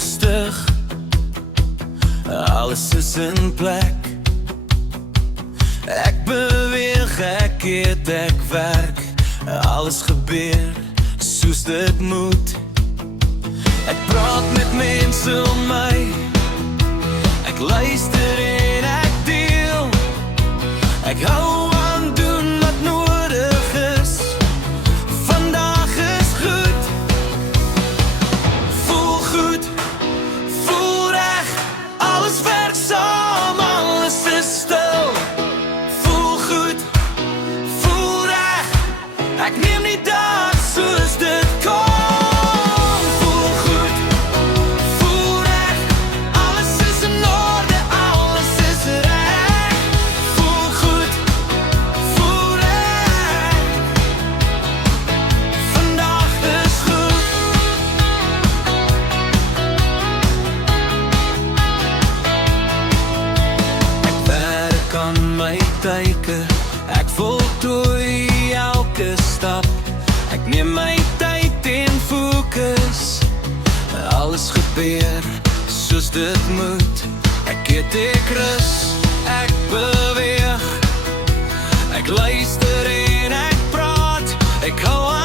rustig, alles is in plek. Ek beweeg, ek eet, ek werk, alles gebeur soos dit moet. Ek praat met mense om my, ek luister en ek deel. Ek hou aan doen wat nodig is, vandag is goed. Voel goed, voel reg, alles werk saam, alles is stil. Voel goed, voel reg, ek neem die dag soos dit kom. Ek voltooi elke stap, ek neem my tyd en fokus. Alles gebeur soos dit moet, ek eet, ek rus, ek beweeg. Ek luister en ek praat, ek hou aan